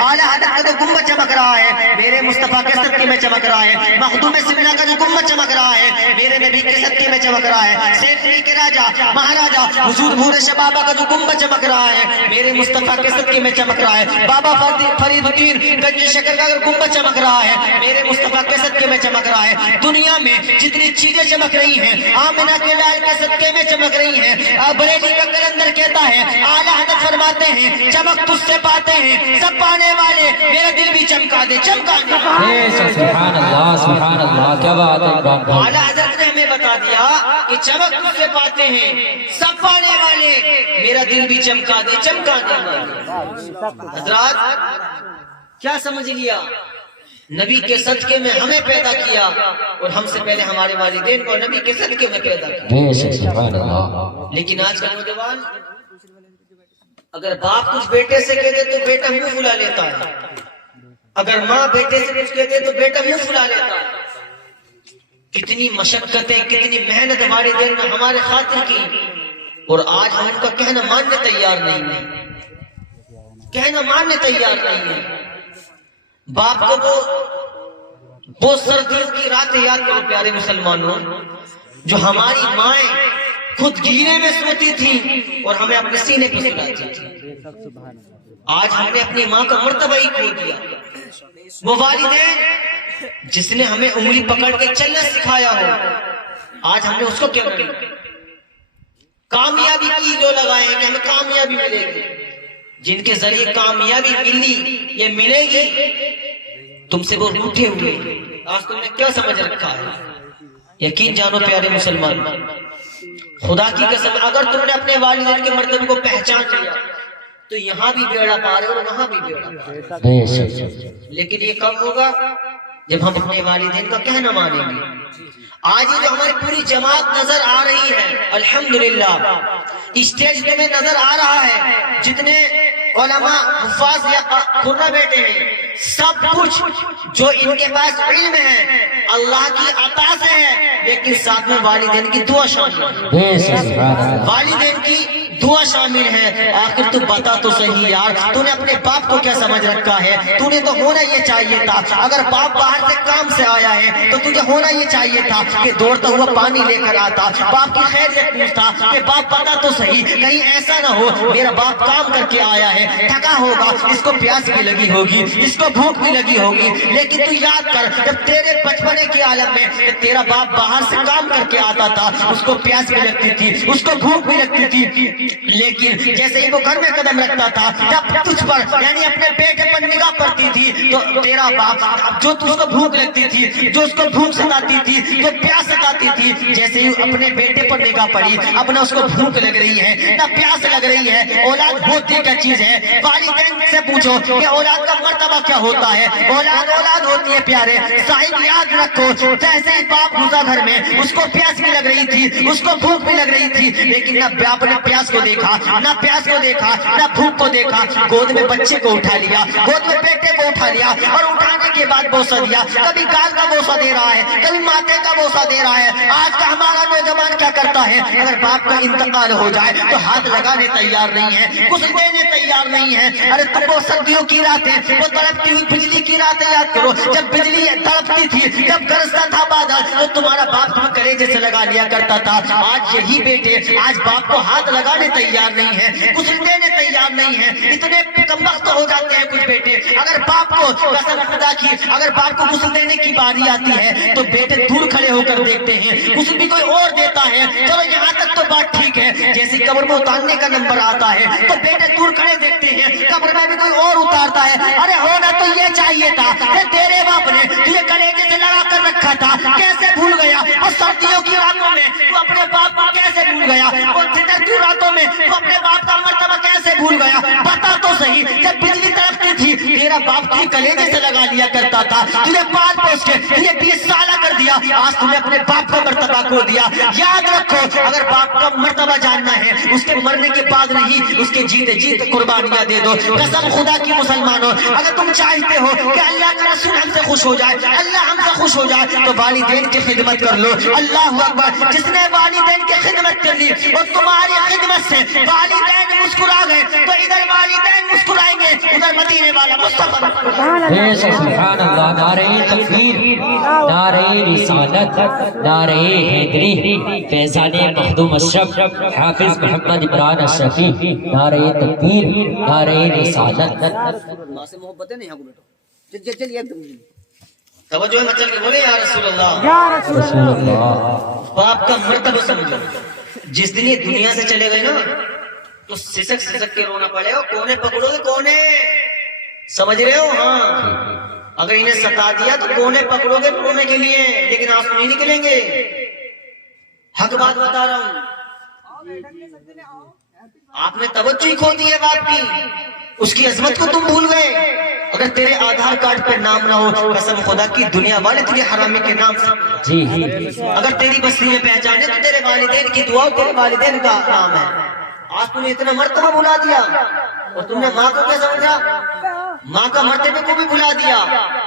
اعلیٰ حضرت کا جو گنبد چمک رہا ہے میرے مصطفیٰ کے صدقے میں چمک رہا ہے، مخدوم سمنا کا جو گنبد چمک رہا ہے میرے نبی کے صدقے میں چمک رہا ہے، سیفلی کے راجہ مہاراجہ حضور بھور شبابہ کا جو گنبد چمک رہا ہے میرے مصطفیٰ کے صدقے میں چمک رہا ہے، بابا فرید الدین گنج شکر کا گنبد چمک رہا ہے میرے مصطفیٰ کے صدقے میں چمک رہا ہے۔ دنیا میں جتنی چیزیں چمک رہی ہیں آمنہ کے لال کے صدقے میں چمک رہی ہیں۔ بریلی کا کلندر کہتا ہے اعلیٰ حضرت فرماتے ہیں چمک تجھ سے پاتے ہیں سب پانے والے، میرا دل بھی چمکا دے چمکا دے۔ سبحان اللہ کیا بات ہے۔ اعلیٰ حضرت نے ہمیں بتا دیا کہ چمک تجھ سے پاتے ہیں سب پانے والے، میرا دل بھی چمکا دے چمکا دے۔ حضرات کیا سمجھ لیا؟ نبی کے صدقے میں ہمیں پیدا کیا اور ہم سے پہلے ہمارے والدین کو نبی کے صدقے میں پیدا کیا۔ لیکن آج کا نوجوان اگر باپ کچھ بیٹے سے کہتے تو بیٹا منہ پھلا لیتا ہے، اگر ماں بیٹے سے کچھ کہتے تو بیٹا منہ پھلا لیتا ہے۔ کتنی مشقتیں کتنی محنت والدین نے ہمارے خاطر کی اور آج ہم ان کا کہنا ماننے تیار نہیں ہے، کہنا ماننے تیار نہیں ہے۔ باپ کو وہ سردیوں کی راتیں یاد کرو پیارے مسلمانوں، جو ہماری مائیں خود گیرے میں سوتی تھی اور ہمیں اپنے سینے پہ سلاتی تھی۔ آج ہم نے اپنی ماں کا مرتبہ ہی کھو دیا۔ وہ والدین جس نے ہمیں انگلی پکڑ کے چلنا سکھایا ہو، آج ہم نے اس کو کیا کرنا؟ کامیابی کی جو لگائے ہیں کہ ہمیں کامیابی ملے گی، جن کے ذریعے کامیابی ملی یہ ملے گی، تم سے وہ روٹھے ہوئے آج تم نے کیا سمجھ رکھا ہے؟ یقین جانو پیارے مسلمان، خدا کی قسم اگر تم نے اپنے والدین کے مرتبے کو پہچان لیا تو یہاں بھی بیڑا پار ہے اور وہاں بھی بیڑا پار ہے۔ لیکن یہ کب ہوگا؟ جب ہم اپنے والدین کا کہنا مانیں گے۔ آج یہ جو ہماری پوری جماعت نظر آ رہی ہے الحمدللہ، اسٹیج پہ میں نظر آ رہا ہے، جتنے علماء حفاظ یا قرہ بیٹے ہیں، سب کچھ جو ان کے پاس علم ہے اللہ کی عطا سے ہے، لیکن ساتھ میں والدین کی دعا شامل ہے، والدین کی دعا شامل ہے۔ آخر تو بتا تو صحیح یار، تو نے اپنے باپ کو کیا سمجھ رکھا ہے؟ تو نے تو ہونا یہ چاہیے تھا، اگر باپ باہر سے کام سے آیا ہے تو تجھے ہونا یہ چاہیے تھا کہ دوڑتا ہوا پانی لے کر آتا، باپ کی خیریت پوچھتا کہ باپ بتا تو صحیح، کہیں ایسا نہ ہو میرا باپ کام کر کے آیا ہے تھکا ہوگا، اس کو پیاس بھی لگی ہوگی، اس کو بھوک بھی لگی ہوگی، لیکن تو یاد کر جب تیرے بچپنے کے عالم میں تیرا باپ باہر سے کام کر کے آتا تھا، اس کو پیاس بھی لگتی تھی، اس کو بھوک بھی لگتی تھی، لیکن جیسے ہی وہ گھر میں قدم رکھتا تھا جب تجھ پر یعنی اپنے بیٹے پر نگاہ پڑتی تھی تو تیرا باپ جو تجھ کو بھوک لگتی تھی، جو اس کو بھوک ستاتی تھی، جو پیاس ستاتی تھی، جیسے ہی اپنے بیٹے پر نگاہ پڑی اپنا اس کو بھوک لگ رہی ہے نہ پیاس لگ رہی ہے۔ اولاد ہوتی کیا چیز ہے؟ والدین سے پوچھو کہ اولاد کا مرتبہ کیا ہوتا ہے؟ اولاد اولاد ہوتی ہے پیارے صاحب، یاد رکھو جیسے ہی باپ گھسا گھر میں اس کو پیاس بھی لگ رہی تھی، اس کو بھوک بھی لگ رہی تھی، لیکن نہ باپ نے پیاس کو دیکھا، نہ پیاس کو دیکھا، نہ بھوک کو دیکھا، گود میں بچے کو اٹھا لیا، گود میں بیٹے کو اٹھا لیا اور اٹھانے کے بعد بوسہ دیا، کبھی گال کا بوسہ دے رہا ہے، کبھی ماتھے کا بوسہ دے رہا ہے۔ آج کا ہمارا نوجوان کیا کرتا ہے؟ اگر باپ کا انتقال ہو جائے تو ہاتھ لگانے تیار نہیں ہے، کچھ دینے تیار نہیں ہے۔ ارے تم وہ سردیوں کی راتیں، وہ تڑپتی ہوئی بجلی کی راتیں یاد کرو، جب بجلی تڑپتی تھی، جب گرجتا تھا بادل تو تمہارا باپ تمہیں کلیجے سے لگا لیا کرتا تھا۔ آج یہی بیٹے آج باپ کو ہاتھ لگانے تیار نہیں ہے، کچھ دینے تیار نہیں ہے، اتنے کم وقت ہو جاتے ہیں کچھ بیٹے۔ اگر باپ کو قسم خدا کی اگر باپ کو غسل دینے کی باری آتی ہے تو بیٹے دور کھڑے ہو کر دیکھتے ہیں، غسل بھی کوئی اور دیتا ہے، چلو یہاں تک تو بات ٹھیک ہے، جیسے قبر میں اتارنے کا نمبر آتا ہے تو بیٹے دور کھڑے دیکھتے ہیں، قبر میں بھی کوئی اور اتارتا ہے۔ ارے ہونا تو یہ چاہیے تھا کہ تیرے باپ نے تجھے کلیجے سے لگا کر رکھا تھا، کیسے بھول گیا؟ اور سردیوں کی راتوں میں تو اپنے باپ کو کیسے بھول گیا؟ اور ٹھنڈی راتوں میں تو اپنے باپ کا مرتبہ کیسے بھول گیا؟ بتا تو صحیح، جب بجلی تڑپتی تھی تیرا باپ تجھے کلیجے سے لگا لیا کرتا تھا، تجھے پال پوس کے تجھے 20 سالہ کر دیا، آج تجھے اپنے باپ کا مرتبہ کھو دیا۔ یاد رکھو اگر باپ کا مرتبہ جاننا ہے اس کے مرنے کے بعد نہیں، اس کے جیتے جیت قربانیاں دے دو۔ قسم خدا کی مسلمانوں، اگر تم چاہتے ہو کہ اللہ کا رسول ہم سے خوش ہو جائے، اللہ ہم سے خوش ہو جائے تو والدین کی خدمت کر لو۔ اللہ اکبر، جس نے والدین کی خدمت کر لی اور تمہاری خدمت سے والدین مسکرا گئے تو ادھر والدین مسکرائیں گے، ادھر مدینے والا بے شک سبحان اللہ نعرہ تکبیر نعرہ رسالت نعرہ حیدری فیضان مخدوم اشرف حافظ محمد عمران اشرفی نعرہ تکبیر نعرہ رسالت ماں سے محبت ہے نہیں ہاں کو بیٹو چلیے ایک دم توجہ ہے مچل کے بولے یا رسول اللہ رسول اللہ باپ کا مرتبہ سمجھو جس دن یہ دنیا سے چلے گئے نا تو سسک سسک کے رونا پڑے گا کونے پکڑو گے کونے سمجھ رہے ہو ہاں اگر انہیں ستا دیا تو کونے پکڑو گے رونے کے لیے لیکن آنسو نہیں نکلیں گے حق بات بتا رہا ہوں آپ نے توجہ ہی کھو دی ہے باپ کی اس کی عظمت کو تم بھول گئے اگر تیرے آدھار کارڈ پہ نام نہ ہو قسم خدا کی دنیا والے تجھے حرامی کے نام سے اگر تیری بستی میں پہچانے تو تیرے والدین کی دعا تیرے والدین کا نام ہے آج تم نے اتنا مرتبہ بھلا دیا اور تم نے ماں کو کیا سمجھا ماں کا مرتبے کو بھی بھلا دیا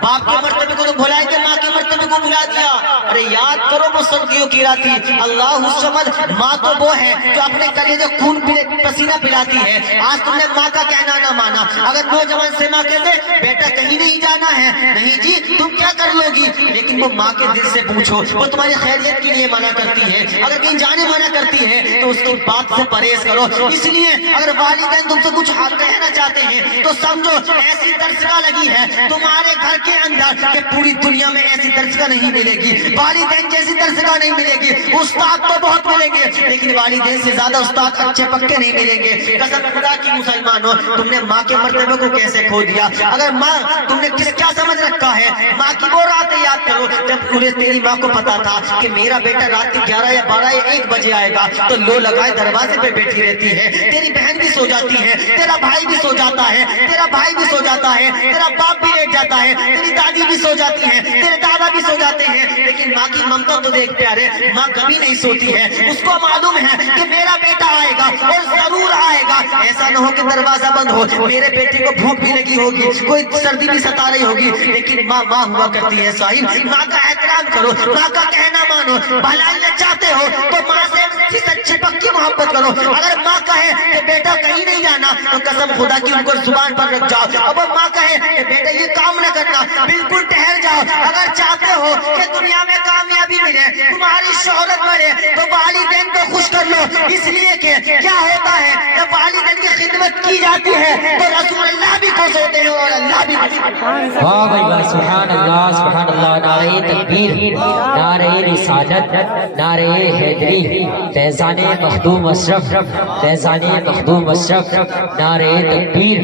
باپ کے مرتبے کو تو بھلائے کہ ماں کے مرتبے کو بھلا دیا ارے یاد کرو وہ سردیوں کی رات تھی اللہ الصمد ماں تو وہ ہے جو اپنے کلیجے خون پسینہ پلاتی ہے آج تم نے ماں کا کہنا نہ مانا اگر نوجوان سے ماں کہتے بیٹا کہیں نہیں جانا ہے نہیں جی تم کیا کر لو گی لیکن وہ ماں کے دل سے پوچھو وہ تمہاری خیریت کے لیے منع کرتی ہے اگر کہیں جانے منع کرتی ہے تو اس کی بات سے پرہیز کرو اس لیے اگر والدین تم سے کچھ حال کہنا چاہتے ہیں تو سمجھو ایسی درسگاہ لگی ہے تمہارے گھر کے اندر کہ پوری دنیا میں ایسی درسگاہ نہیں ملے گی والدین جیسی درسگاہ نہیں ملے گی استاد تو بہت ملیں گے لیکن والدین سے زیادہ استاد اچھے پکے نہیں ملیں گے قسم خدا کی مسلمانوں تم نے ماں کے مرتبے کو کیسے کھو دیا اگر ماں تم نے کیا سمجھ رکھا ہے ماں کی وہ راتیں یاد کرو جب انہیں تیری ماں کو پتا تھا کہ میرا بیٹا رات کے 11 یا 12 یا 1 بجے آئے گا تو لو لگائے دروازے پہ بیٹھی رہتی ہے تیری بہن بھی سو جاتی ہے تیرا بھائی بھی سو جاتا ہے تیرا بھائی بھی سو جاتا ہے تیرا باپ بھی لیٹ جاتا ہے تیری دادی بھی سو جاتی ہے تیرے دادا بھی سو جاتے ہیں لیکن ماں کی ممتا تو دیکھ پیارے ماں کبھی نہیں سوتی ہے اس کو معلوم ہے کہ میرا بیٹا آئے گا اور ضرور آئے گا ایسا نہ ہو کہ دروازہ بند ہو میرے بیٹے کو بھوک بھی لگی ہوگی کوئی سردی بھی ستا رہی ہوگی لیکن ماں ماں ہوا کرتی ہے صاحب ماں کا احترام کرو ماں کا کہنا مانو بھلائی چاہتے ہو تو ماں سے سچے پکی محبت کرو اگر ماں کہے کہ بیٹا کہیں نہیں جانا تو قسم خدا کی ان کو زبان پر رکھ جاؤ اب ماں کہے کہ بیٹا یہ کام نہ کرنا بالکل ٹھہر جاؤ اگر چاہتے ہو کہ دنیا میں کامیابی ملے تمہاری شہرت بڑھے تو والدین کو خوش کر لو اس لیے کہ کیا ہوتا ہے جب والدین کی خدمت کی جاتی ہے تو رسول اللہ بھی خوش ہوتے ہیں اور اللہ بھی خوش ہوتے ہیں واہ بھائی واہ سبحان اللہ نعرہ تکبیر نعرہ رسالت نعرہ حیدری فیضان مخدوم اشرف فیضان مخدوم اشرف نعرہ تکبیر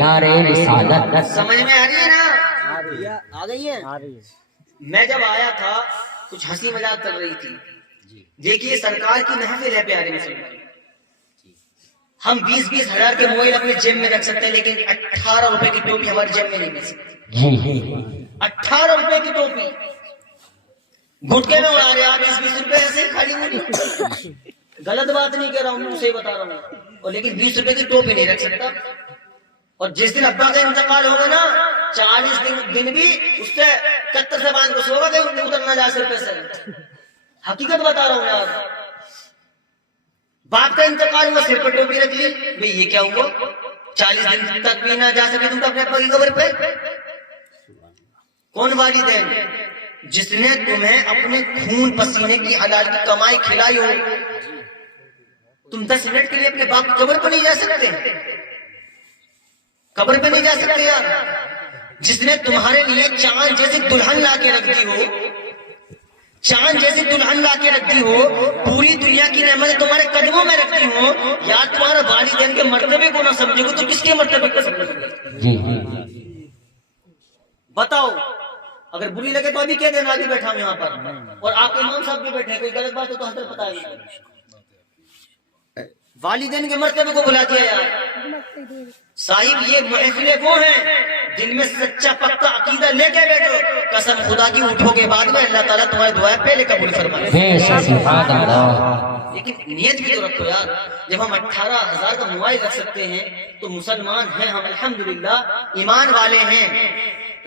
نعرہ رسالت سمجھ میں آ رہی ہے نا آ گئی ہے میں جب آیا تھا کچھ ہنسی مذاق کر رہی تھی دیکھیے سرکار کی محفل ہے پیارے مسلمان ہم 20-20 ہزار کے موبائل اپنے جیب میں رکھ سکتے ہیں لیکن 18 روپے کی ٹوپی ہماری جیب میں نہیں مل سکتی 18 روپے کی ٹوپی گھٹکے میں اڑا رہے آپ 20-20 روپے ایسے ہی خالی ہوئی غلط بات نہیں کہہ رہا ہوں اسے بتا رہا ہوں اور لیکن 20 روپے کی ٹوپی نہیں رکھ سکتا اور جس دن ابا کا انتقال ہوگا نا 40 دن بھی اس سے 71 سے باندھ کچھ ہوگا کہ اترنا جا سکتے سے حقیقت بتا رہا ہوں یار باپ کا انتقال ہوا سر پر ٹوپی رکھ لی بھئی یہ کیا ہوا 40 دن تک بھی نہ جا سکے تم اپنے ابا کی قبر پہ کون والدین جس نے تمہیں اپنے خون پسینے کی حلال کی کمائی کھلائی ہو تم 10 منٹ کے لیے اپنے باپ کی قبر پہ نہیں جا سکتے قبر پہ نہیں جا سکتے یار جس نے تمہارے لیے چاند جیسی دلہن لا کے رکھ دی ہو چاند جیسی دلہن لا کے رکھ دی ہو پوری دنیا کی نعمتیں تمہارے قدموں میں رکھ دی ہو یار تمہارا والدین کے مرتبے کو نہ سمجھے گا تو کس کے مرتبے کو سمجھے گا بتاؤ اگر بری لگے تو ابھی کہہ دینا ابھی بیٹھا ہوں یہاں پر اور آپ کے امام صاحب بھی بیٹھے کوئی غلط بات ہو تو حضرت بتائے والدین کے مرتبے کو بلا دیا یار صاحب یہ محفلیں وہ ہیں جن میں سچا پکا عقیدہ لے کے بیٹھو قسم خدا کی اٹھو کے بعد میں اللہ تعالیٰ تمہاری دعائیں پہلے قبول فرمائے لیکن نیت بھی تو رکھو یار جب ہم 18,000 کا موبائل رکھ سکتے ہیں تو مسلمان ہیں ہم الحمدللہ ایمان والے ہیں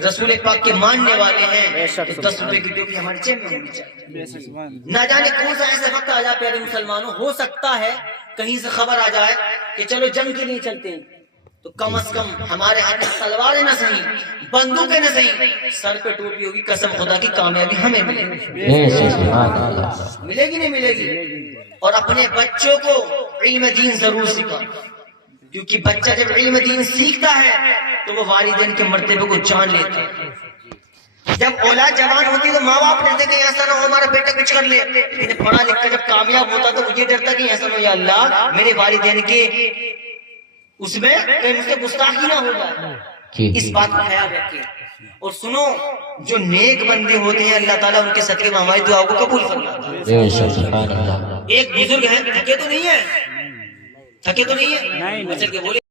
رسول پاک کے ماننے والے ہیں تو 10 روپے کی ٹوپی ہمارے جیب میں ہونی چاہیے نہ جانے کون سا ایسا وقت آ جائے پیارے مسلمانوں ہو سکتا ہے کہیں سے خبر آ جائے کہ چلو جنگ کے لیے چلتے ہیں تو کم از کم ہمارے ہاتھ میں تلواریں نہ صحیح، بندوقیں نہ صحیح، سر پہ ٹوپی ہوگی، قسم خدا کی کامیابی ہمیں ملے گی، ملے گی نہیں ملے گی۔ اور اپنے بچوں کو علم دین ضرور سکھا، کیونکہ بچہ جب علم دین سیکھتا ہے تو وہ والدین کے مرتبے کو جان لیتا ہے۔ جب اولاد جوان ہوتی ہے تو ماں باپ کہتے کہ ایسا نہ ہو ہمارا بیٹا کچھ کر لے، لیکن پڑھا لکھ کر جب کامیاب ہوتا تو مجھے ڈرتا کہ ایسا نہ ہو یا اللہ میرے والدین کے اس میں کہیں مجھ سے گستاخی نہ ہو جائے۔ اس بات کا خیال رکھیں۔ اور سنو، جو نیک بندے ہوتے ہیں اللہ تعالیٰ ان کے صدقے میں ہماری دعاؤں کو قبول فرماتا ہے۔ ایک بزرگ ہے، تھکے تو نہیں ہے، تھکے تو نہیں ہے، اچھا کہ بولے